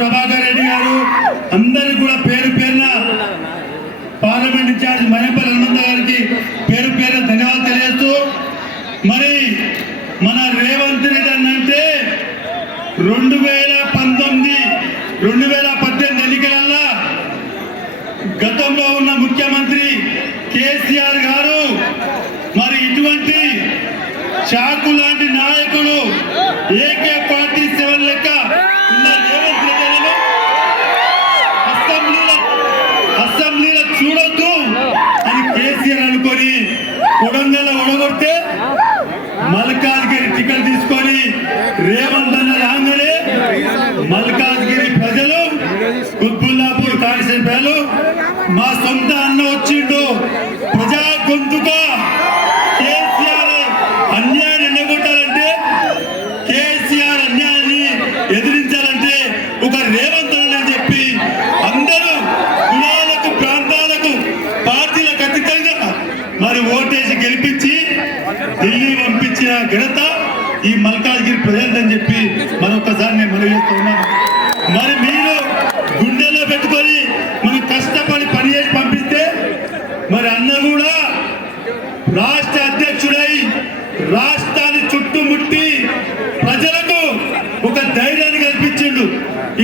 ప్రభాకర్ రెడ్డి గారు అందరికీ కూడా పేరు పేరున పార్లమెంట్ ఇన్ఛార్జ్ మహేంపల్లి హనుమంత గారికి పేరు పేరున ధన్యవాదాలు తెలియజేస్తూ మరి మన రేవంత్ రెడ్డి అంటే 2018 ఎన్నికలలో గతంలో ఉన్న ముఖ్యమంత్రి కేసీఆర్ గారు మరి ఇటువంటి చాకు లాంటి నాయకుడు AK-47 లెక్క ఉన్న రేవంత్ రెడ్డి అసెంబ్లీలో చూడొద్దు అని కేసీఆర్ అనుకొని కొడంగల్ ఒడగొడితే మల్కాజ్గిరి టికెట్ తీసుకొని రేవంత్ అన్న రాగానే మల్కాజ్గిరి ప్రజలు కుత్బుల్లాపూర్ కాన్స్టిట్యూన్సీ మా సొంత అన్న వచ్చిండు ప్రజా గొంతుగా కేసీఆర్ అన్యాయాన్ని ఎండగొట్టాలంటే కేసీఆర్ అన్యాయాన్ని ఎదిరించాలంటే ఒక రేవంత్ అని చెప్పి అందరూ కులాలకు ప్రాంతాలకు పార్టీలకు అతీతంగా మరి ఓటేసి గెలిపించి ఢిల్లీ పంపించిన ఘనత ఈ మల్కాజ్గిరి ప్రజలని చెప్పి మరొకసారి నేను మనవి చేస్తూ ఉన్నాను. మరి మీరు గుండెలో పెట్టుకొని మనం కష్టపడి పని చేసి పంపిస్తే మరి అన్న కూడా రాష్ట్ర అధ్యక్షుడై రాష్ట్రాన్ని చుట్టుముట్టి ప్రజలకు ఒక ధైర్యాన్ని కల్పించిండు.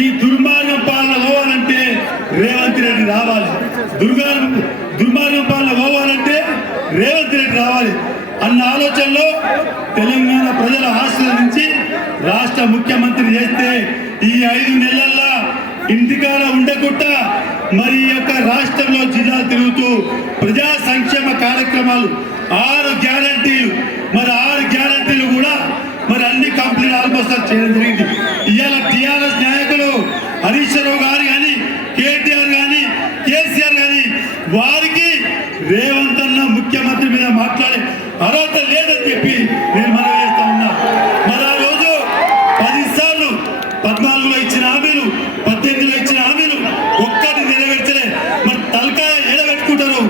ఈ దుర్మార్గం పాలన పోవాలంటే రేవంత్ రెడ్డి రావాలి, దుర్మార్గం పాలన పోవాలంటే రేవంత్ రెడ్డి రావాలి అన్న ఆలోచనలో తెలంగాణ ప్రజల ఆశీర్వదించి రాష్ట్ర ముఖ్యమంత్రి చేస్తే ఈ 5 నెలల్లో ఇంటికాడ ఉండకుండా మరి యొక్క రాష్ట్రంలో జిల్లాలు తిరుగుతూ ప్రజా సంక్షేమ కార్యక్రమాలు 6 గ్యారంటీలు మరి 6 గ్యారంటీలు కూడా మరి అన్ని కంప్లీట్ ఆల్మోస్ట్ చేయడం జరిగింది. ఇవాళ టీఆర్ఎస్ నాయకులు హరీష్ రావు గారు కానీ కేటీఆర్ కానీ కేసీఆర్ కానీ వారికి రేవంత్ అన్న ముఖ్యమంత్రి మీద మాట్లాడే అర్హత లేదని చెప్పి నేను మనవి చేస్తా ఉన్నా. మరి ఆ రోజు 10 సార్లు 14లో ఇచ్చిన హామీలు 18లో ఇచ్చిన హామీలు ఒక్కటి నెరవేర్చలే. మరి తలకాయ ఎడబెట్టుకుంటారు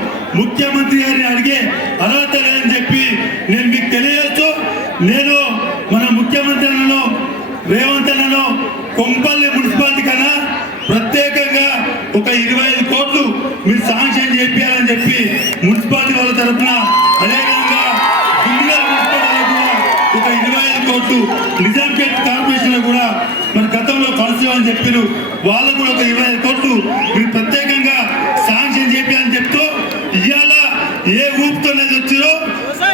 ముఖ్యమంత్రి గారిని అడిగే అర్హత లేదని చెప్పి నేను మీకు తెలియజేస్తూ నేను మన ముఖ్యమంత్రి అన్నను రేవంత్ అన్నను కొంపల్లి మున్సిపాలిటీ కన్నా ప్రత్యేకంగా ఒక 25 కోట్లు మీరు శాంక్షన్ చేయాలని చెప్పి మున్సిపాలిటీ వాళ్ళ తరఫున అదేవిధంగా గుండిగల్ మున్సిపాలిటీ కూడా ఒక 25 కోట్లు నిజాంపేట్ కార్పొరేషన్ కూడా మరి గతంలో కలుసు అని చెప్పారు వాళ్ళకు కూడా ఒక 25 కోట్లు మీరు ప్రత్యేకంగా శాంక్షన్ చేయాలని చెప్తూ ఇవాళ ఏ ఊపుతో వచ్చారో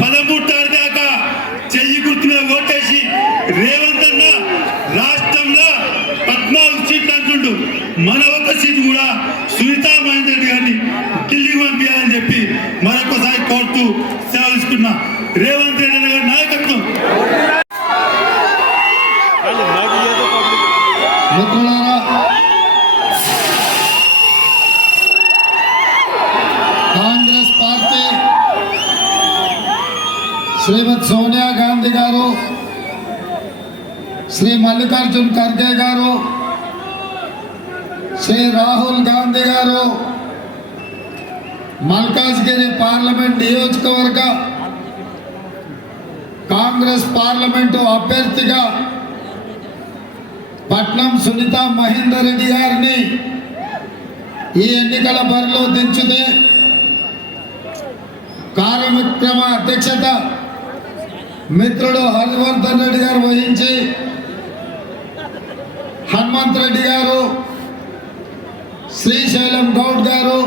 13 తారీఖు దాకా చెయ్యి గుర్తు మీద ఓటేసి రేవంత్ అన్న రాష్ట్రంలో 14 సీట్లు అంటుండు. మన ఒక్క సీటు కూడా సునీతా మహేందర్ రెడ్డి గారిని ఢిల్లీకి పంపించాలని చెప్పి మరొకసారి కోరుతూ సేవలు ఇస్తున్నా. రేవంత్ రెడ్డి గారి నాయకత్వం. కాంగ్రెస్ పార్టీ శ్రీమతి సోనియా గాంధీ గారు, శ్రీ మల్లికార్జున్ ఖర్గే గారు, శ్రీ రాహుల్ గాంధీ గారు మల్కాజ్గిరి పార్లమెంట్ నియోజకవర్గ కాంగ్రెస్ పార్లమెంటు అభ్యర్థిగా పట్నం సునీతా మహేందర్ రెడ్డి గారిని ఈ ఎన్నికల బరిలో దించితే కార్యక్రమ అధ్యక్షత మిత్రుడు హరివర్ధన్ రెడ్డి గారు వహించి హనుమంత్ రెడ్డి గారు, శ్రీశైలం గౌడ్ గారు,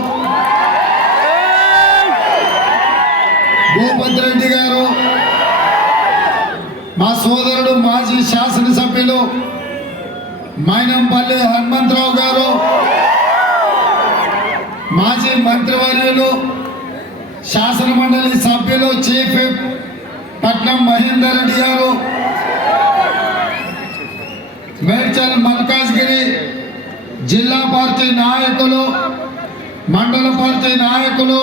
భూపతి రెడ్డి గారు, మా సోదరుడు మాజీ శాసనసభ్యులు మైనంపల్లి హనుమంతరావు గారు, మాజీ మంత్రివర్యులు శాసన మండలి సభ్యులు చీఫ్ విప్ పట్నం మహేందర్ రెడ్డి గారు, మేడ్చల్ మల్కాజ్గిరి జిల్లా పార్టీ నాయకులు, మండల పార్టీ నాయకులు,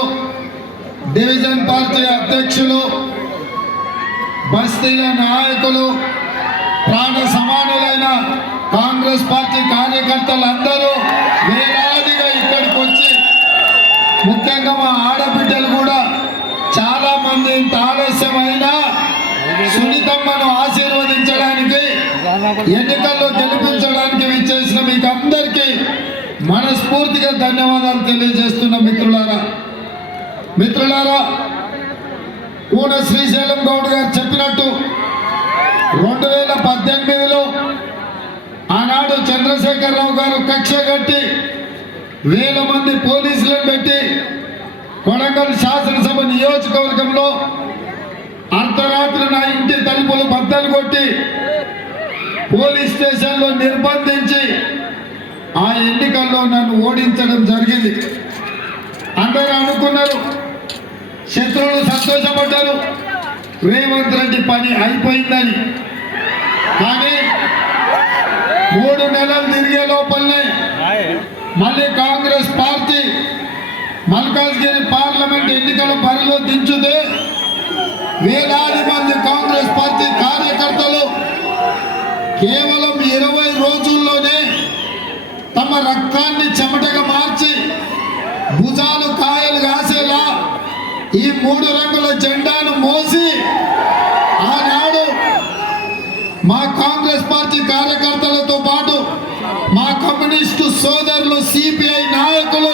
డివిజన్ పార్టీ అధ్యక్షులు, బస్తీల నాయకులు, ప్రాణ సమానులైన కాంగ్రెస్ పార్టీ కార్యకర్తలందరూ వేలాదిగా ఇక్కడికి వచ్చి, ముఖ్యంగా మా ఆడబిడ్డలు కూడా చాలా మంది ఇంత ఆలస్యమైనా సునీతమ్మను ఆశీర్వదించడానికి ఎన్నికల్లో గెలిపించడానికి విచ్చేసిన మీకు అందరికీ మనస్ఫూర్తిగా ధన్యవాదాలు తెలియజేస్తున్న మిత్రులారా కూన శ్రీశైలం గౌడ్ గారు చెప్పినట్టు 2018లో ఆనాడు చంద్రశేఖరరావు గారు కక్ష కట్టి 1000 మంది పోలీసులను పెట్టి కొడంగల్ శాసనసభ నియోజకవర్గంలో అర్ధరాత్రి నా ఇంటి తలుపులు బద్దలు కొట్టి పోలీస్ స్టేషన్లో నిర్బంధించి ఆ ఎన్నికల్లో నన్ను ఓడించడం జరిగింది. అందరూ అనుకున్నారు, శత్రువులు సంతోషపడ్డారు, రేవంత్ రెడ్డి పని అయిపోయిందని. కానీ 3 నెలలు తిరిగే లోపలనే మళ్ళీ కాంగ్రెస్ పార్టీ మల్కాజ్గిరి పార్లమెంట్ ఎన్నికల బరిలో దించుతే వేలాది మంది కాంగ్రెస్ పార్టీ కార్యకర్తలు కేవలం 20 రోజుల్లోనే తమ రక్తాన్ని చెమటగా మార్చి భుజాలు కాయలు కాసేలా ఈ 3 రంగుల జెండాను మోసి ఆనాడు మా కాంగ్రెస్ పార్టీ కార్యకర్తలతో పాటు మా కమ్యూనిస్టు సోదరులు, సిపిఐ నాయకులు,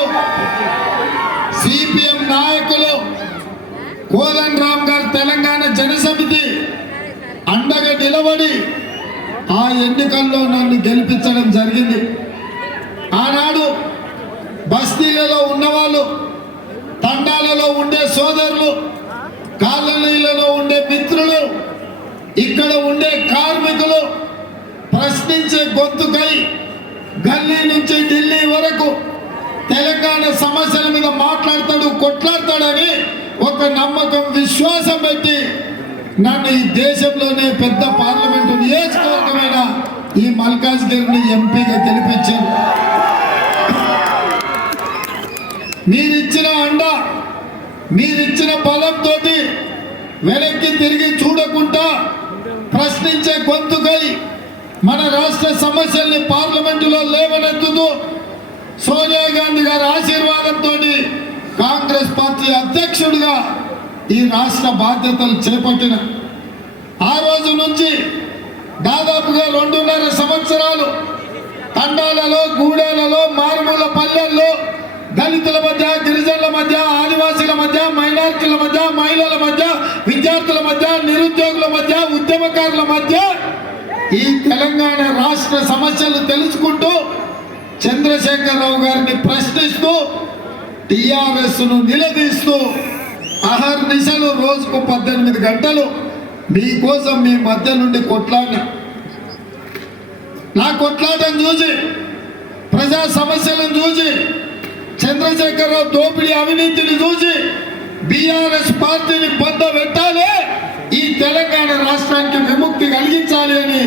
సిపిఎం నాయకులు, కోదండ రామ్ గారు తెలంగాణ జనసమితి అండగా నిలబడి ఆ ఎన్నికల్లో నన్ను గెలిపించడం జరిగింది. ఆనాడు బస్తీలలో ఉన్నవాళ్ళు, తండాలలో ఉండే సోదరులు, కాలనీలలో ఉండే మిత్రులు, ఇక్కడ ఉండే కార్మికులు ప్రశ్నించే గొంతుకై గల్లీ నుంచి ఢిల్లీ వరకు తెలంగాణ సమస్యల మీద మాట్లాడతాడు, కొట్లాడతాడని ఒక నమ్మకం, విశ్వాసం పెట్టి నన్ను ఈ దేశంలోనే పెద్ద పార్లమెంటు నియోజకవర్గమైన ఈ మల్కాజ్గిరిని ఎంపీగా గెలిపించారు. మీరిచ్చిన అండ, మీరిచ్చిన బలంతో వెనక్కి తిరిగి చూడకుండా ప్రశ్నించే గొంతుకై మన రాష్ట్ర సమస్యల్ని పార్లమెంటులో లేవనెత్తుతూ సోనియా గాంధీ గారి ఆశీర్వాదంతో కాంగ్రెస్ పార్టీ అధ్యక్షుడిగా ఈ రాష్ట్ర బాధ్యతలు చేపట్టిన ఆ రోజు నుంచి దాదాపుగా 2.5 సంవత్సరాలు తండాలలో, గూడాలలో, మారుమూల పల్లెల్లో దళితుల మధ్య, గిరిజనుల మధ్య, ఆదివాసీల మధ్య, మైనారిటీల మధ్య, మహిళల మధ్య, విద్యార్థుల మధ్య, నిరుద్యోగుల మధ్య, ఉద్యమకారుల మధ్య ఈ తెలంగాణ రాష్ట్ర సమస్యలు తెలుసుకుంటూ చంద్రశేఖరరావు గారిని ప్రశ్నిస్తూ టిఆర్ఎస్ ను నిలదీస్తూ అహర్నిశలు రోజుకు 18 గంటలు మీకోసం మీ మధ్య నుండి కొట్లాడిన. నా కొట్లాటను చూసి, ప్రజా సమస్యలను చూసి, చంద్రశేఖరరావు దోపిడీ అవినీతిని చూసి బీఆర్ఎస్ పార్టీని పొందబెట్టాలి, ఈ తెలంగాణ రాష్ట్రానికి విముక్తి కలిగించాలి అని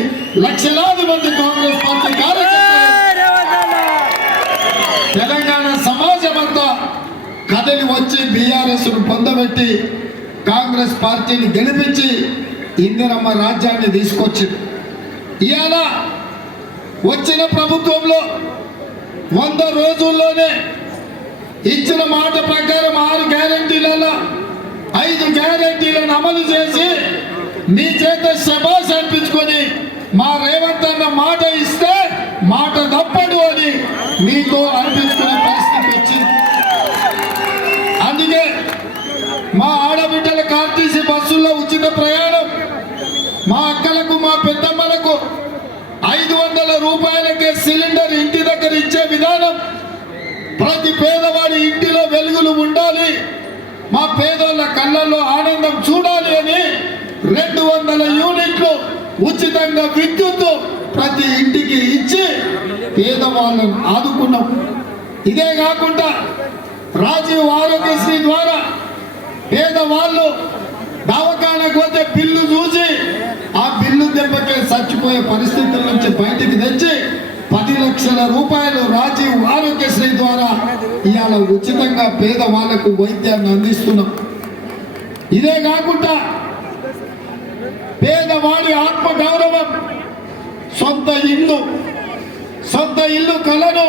లక్షలాది మంది కాంగ్రెస్ పార్టీ కార్యకర్తలు, తెలంగాణ సమాజం అంతా కదలి వచ్చి బీఆర్ఎస్ ను పొందబెట్టి కాంగ్రెస్ పార్టీని గెలిపించి ఇందిరమ్మ రాజ్యాన్ని తీసుకొచ్చింది. ఇవాళ వచ్చిన ప్రభుత్వంలో 100 రోజుల్లోనే ఇచ్చిన మాట ప్రకారం 6 గ్యారెంటీలలో 5 గ్యారెంటీలను అమలు చేసి మీ చేత శబాష్ అనిపించుకొని మా రేవంత్ అన్న మాట ఇస్తే మాట తప్పడు అని మీతో అనిపించుకునే పరిస్థితి వచ్చింది. అందుకే మా ఆడబిడ్డలకు ఆర్టీసీ బస్సుల్లో ఉచిత ప్రయాణం, మా అక్కలకు, మా పెద్దమ్మలకు 500 రూపాయలకే సిలిండర్ ఇంటి దగ్గర ఇచ్చే విధానం, ప్రతి పేదవాడి ఇంటిలో వెలుగులు ఉండాలి, మా పేదోళ్ళ కళ్ళల్లో ఆనందం చూడాలి అని 200 యూనిట్లు ఉచితంగా విద్యుత్ ప్రతి ఇంటికి ఇచ్చి పేదవాళ్ళను ఆదుకున్నాం. ఇదే కాకుండా రాజీవ్ ఆరోగ్యశ్రీ ద్వారా పేదవాళ్ళు దవాఖానకు పోతే బిల్లు చూసి ఆ బిల్లు దెబ్బకే చచ్చిపోయే పరిస్థితుల నుంచి బయటికి తెచ్చి 10 లక్షల రూపాయలు రాజీవ్ ఆరోగ్యశ్రీ ద్వారా ఇవాళ ఉచితంగా పేదవాళ్లకు వైద్యాన్ని అందిస్తున్నాం. ఇదే కాకుండా పేదవాడి ఆత్మ గౌరవం, సొంత ఇల్లు కలను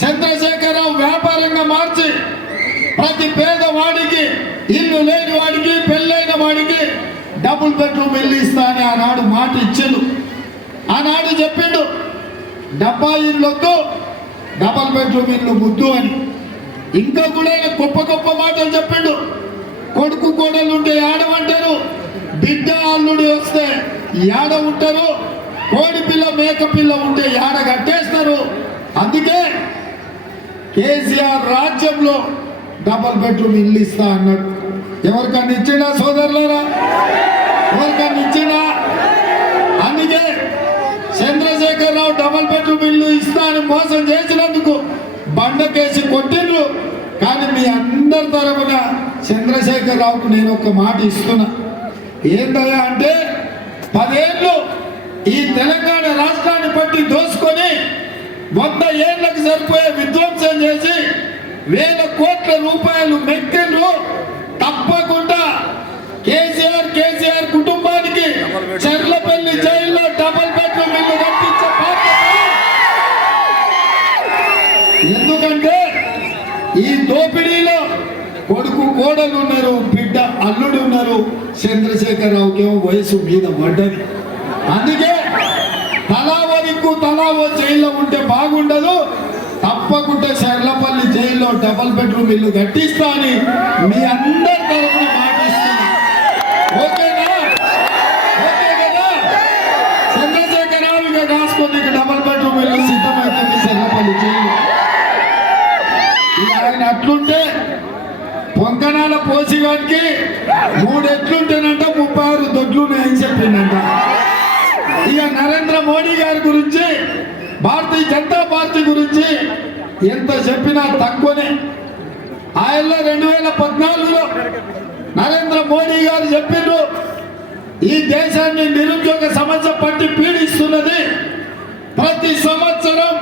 చంద్రశేఖరరావు వ్యాపారంగా మార్చి ప్రతి పేదవాడికి, ఇల్లు లేని వాడికి, పెళ్ళైన వాడికి డబుల్ బెడ్రూమ్ ఇల్లు ఇస్తా అని ఆనాడు మాట ఇచ్చిండు. ఆనాడు చెప్పిండు 70 ఇళ్ళొద్దు, డబుల్ బెడ్రూమ్ ఇల్లు ముద్దు అని. ఇంకా కూడా ఆయన గొప్ప గొప్ప మాటలు చెప్పిండు. కొడుకు కోడలు ఉంటే ఆడమంటారు, బిడ్డ అల్లుడి వస్తే యాడ ఉంటారు, కోడి పిల్ల మేక పిల్ల ఉంటే యాడ కట్టేస్తారు. అందుకే కేసీఆర్ రాజ్యంలో డబుల్ బెడ్రూమ్ ఇల్లు ఇస్తా అన్నాడు. ఎవరికన్నా ఇచ్చినా సోదరులారా? ఎవరికన్నా ఇచ్చినా? అందుకే చంద్రశేఖరరావు డబుల్ బెడ్రూమ్ ఇల్లు ఇస్తా అని మోసం చేసినందుకు బండకేసి కొట్టిండ్రు. కానీ మీ అందరి తరపున చంద్రశేఖరరావుకు నేను ఒక మాట ఇస్తున్నా. ఏంటయ్యా అంటే 10 ఏళ్ళు ఈ తెలంగాణ రాష్ట్రాన్ని పట్టి దోసుకొని 100 ఏళ్లకు సరిపోయే విధ్వంసం చేసి 1000 కోట్ల రూపాయలు మెక్కిండ్రు. తప్పకుండా కేసీఆర్ కుటుంబానికి చర్లపల్లి జైల్లో డబుల్ బెడ్రూమ్ ఇల్లు కట్టించే బాధ్యత. ఎందుకంటే ఈ దోపిడీలో కొడుకు కోడలు ఉన్నారు, బిడ్డ అల్లుడు ఉన్నారు. చంద్రశేఖరరావుకి ఏమో వయసు మీద పడ్డది. అందుకే తలావో దిక్కు తలావో జైల్లో ఉంటే బాగుండదు. తప్పకుండా చర్లపల్లి జైల్లో డబుల్ బెడ్రూమ్ ఇల్లు కట్టిస్తా అని మీ అందరి తరఫున మాటిస్తున్నా. ఓకేనా? ఓకే కదా? చంద్రశేఖరరావు రాసుకొని డబుల్ బెడ్రూమ్ ఇల్లు సిద్ధమైతుంది చర్లపల్లి జైలు. ఆయన అట్లుంటే పొంకనాల పోసిగానికి 3 ఎట్లుంటేనంట 36 దొడ్లు అని చెప్పిందంట. ఇక నరేంద్ర మోడీ గారి గురించి, భారతీయ జనతా పార్టీ గురించి ఎంత చెప్పినా తక్కువనే. ఆయనలో 2014లో నరేంద్ర మోడీ గారు చెప్పిండ్రు, ఈ దేశాన్ని నిరుద్యోగ సమస్య పట్టి పీడిస్తున్నది, ప్రతి సంవత్సరం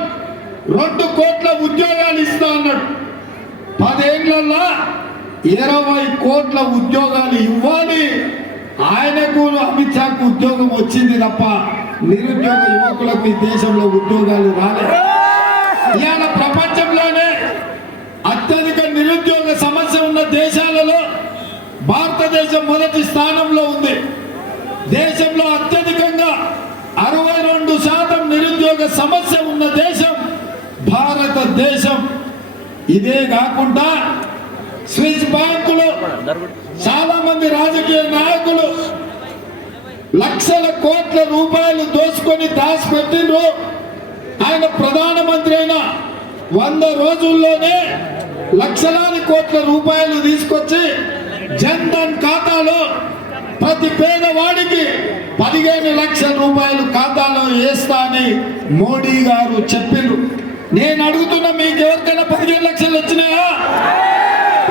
2 కోట్ల ఉద్యోగాలు ఇస్తా అన్నాడు. 10 ఏళ్లలో 20 కోట్ల ఉద్యోగాలు ఇవ్వాలి. ఆయనకు అమిత్ షాకు ఉద్యోగం వచ్చింది తప్ప నిరుద్యోగ యువకులకు ఈ దేశంలో ఉద్యోగాలు రాలేదు. ఇవాళ ప్రపంచంలోనే అత్యధిక నిరుద్యోగ సమస్య ఉన్న దేశాలలో భారతదేశం మొదటి స్థానంలో ఉంది. దేశంలో అత్యధికంగా 62% నిరుద్యోగ సమస్య ఉన్న దేశం భారతదేశం. ఇదే కాకుండా స్విస్ బ్యాంకులు, చాలా మంది రాజకీయ నాయకులు లక్షల కోట్ల రూపాయలు దోచుకొని దాచిపెట్టిండ్రు. ఆయన ప్రధానమంత్రి అయిన 100 రోజుల్లోనే లక్షలాది కోట్ల రూపాయలు తీసుకొచ్చి జన్ ధన్ ఖాతాలో ప్రతి పేదవాడికి 15 లక్షల రూపాయలు ఖాతాలో వేస్తా అని మోడీ గారు చెప్పిండ్రు. నేను అడుగుతున్నా, మీకు ఎవరికైనా 15 లక్షలు వచ్చినాయా?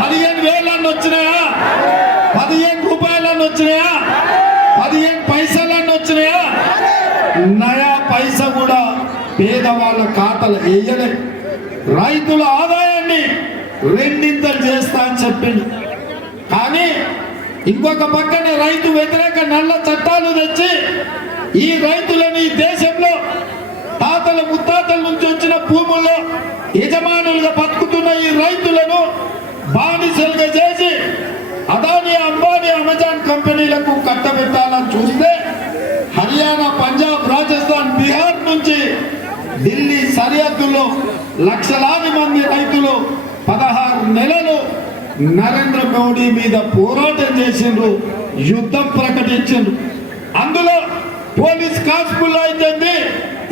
15,000 వచ్చినాయా? 15 రూపాయలన్నీ వచ్చినాయా? 15 పైసలన్నీ వచ్చినాయా? నయా పైసా కూడా పేదవాళ్ళ ఖాతాలు వేయలే. రైతుల ఆదాయాన్ని 2 చేస్తా అని చెప్పింది. కానీ ఇంకొక పక్కన రైతు వ్యతిరేక నల్ల చట్టాలు తెచ్చి ఈ రైతులని ఈ దేశంలో తాతల ముత్తాతల నుంచి వచ్చిన భూముల్లో యజమానులుగా బతుకుతున్న ఈ రైతులను బానిసలుగా చేసి అదానీ, అంబానీ, అమెజాన్ కంపెనీలకు కట్టబెట్టాలని చూస్తే హర్యానా, పంజాబ్, రాజస్థాన్, బీహార్ నుంచి ఢిల్లీ సరిహద్దుల్లో లక్షలాది మంది రైతులు 16 నెలలు నరేంద్ర మోడీ మీద పోరాటం చేసిండ్రు, యుద్ధం ప్రకటించిండ్రు. అందులో పోలీస్ కాన్స్టేబుల్ అయితే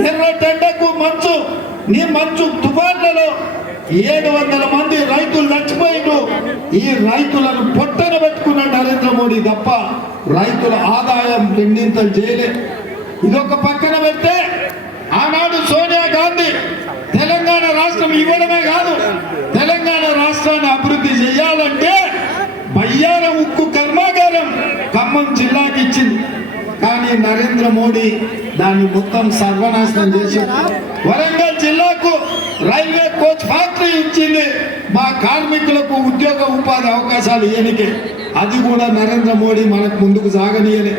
ఎర్రటెండకు మంచు తుఫాన్లలో 700 మంది రైతులు చచ్చిపోయిండ్రు. ఈ రైతులను పొట్టన పెట్టుకున్న నరేంద్ర మోడీ తప్ప రైతుల ఆదాయం 2 చేయలే. ఇదొక పక్కన పెడితే ఆనాడు సోనియా గాంధీ తెలంగాణ రాష్ట్రం ఇవ్వడమే కాదు, తెలంగాణ రాష్ట్రాన్ని అభివృద్ధి చేయాలంటే బయ్యారం ఉక్కు కర్మాగారం ఖమ్మం జిల్లాకి ఇచ్చింది. కానీ నరేంద్ర మోడీ దాన్ని మొత్తం సర్వనాశనం చేసి వరంగల్ జిల్లాకు రైల్వే కోచ్ ఫ్యాక్టరీ ఇచ్చింది. మా కార్మికులకు ఉద్యోగ ఉపాధి అవకాశాలు ఇయ్యనికే, అది కూడా నరేంద్ర మోడీ మనకు ముందుకు సాగనీయలే.